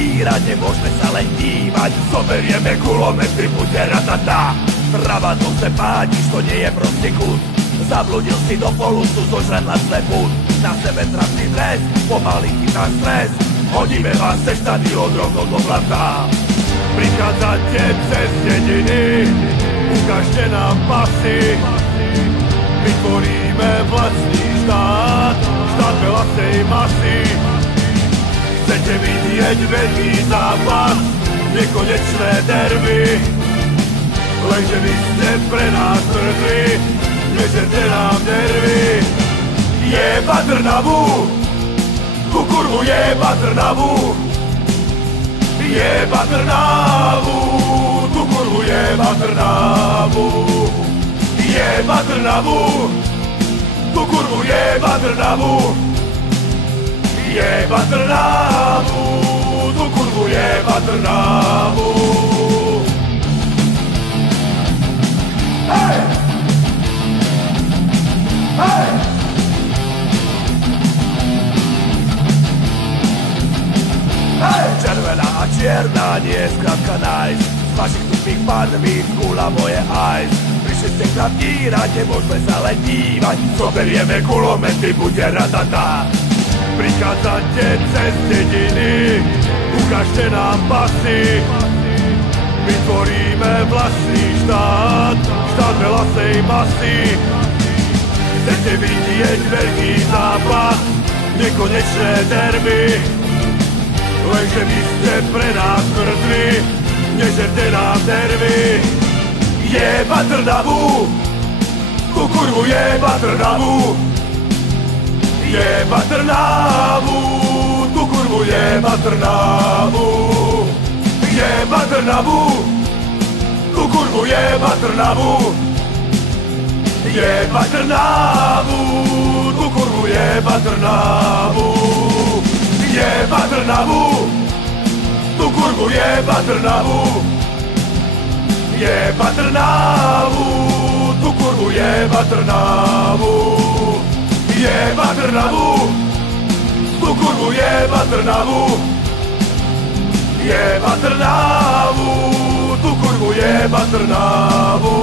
dírať, nemôžeme sa len dívať. Zoberieme kulomety, bude ratata. Trava to se pádiš, to nie je proste kút. Zabludil si do polusu, zožradla slepút. Na sebe trapný dres, pomaly chytá stres. Hodíme vás ze štadión rovno do blata. Prichádzate cez dediny, ukážte nám pasy. Vytvoríme vlastný štát, štát veľacej masy. Chcete vidieť veľký zápas, nekonečné derby. Lenže vy ste pre nás mŕtvi, nežerte nám nervy. Jeba Trnavu, tú kurvu jeba Trnavu. Jeba Trnavu, tú kurvu jeba Trnavu. Jeba Trnavu, tú kurvu jeba Trnavu. Jeba Trnavu, tú kurvu jeba Trnavu. Hej! Hej! Hej! Červená a čierna nie je skrátka nájsť. Z vašich tupých panví skúla moje ajs. Prišli ste k nám dírať, nemôžeme sa len dívať. Zoberieme kulomety, bude ratata. Prichádzate cez dediny, ukážte nám pasy. Vytvoríme vlastný štát, štát veľacej masy. Chcete vidieť veľký zápas, nekonečné derby. Lenže vy ste pre nás mŕtvi, nežerte nám nervy. Jeba Trnavu, tú kurvu jeba Trnavu. Jeba Trnavu, tú kurvu jeba Trnavu. Jeba Trnavu, tú kurvu jeba Trnavu. Jeba Trnavu, tú kurvu jeba Trnavu. Jeba Trnavu, tú kurvu jeba Trnavu. Jeba Trnavu, tú kurvu jeba Trnavu. Jeba Trnavu, tú kurvu jeba Trnavu. Jeba Trnavu, tú kurvu jeba Trnavu.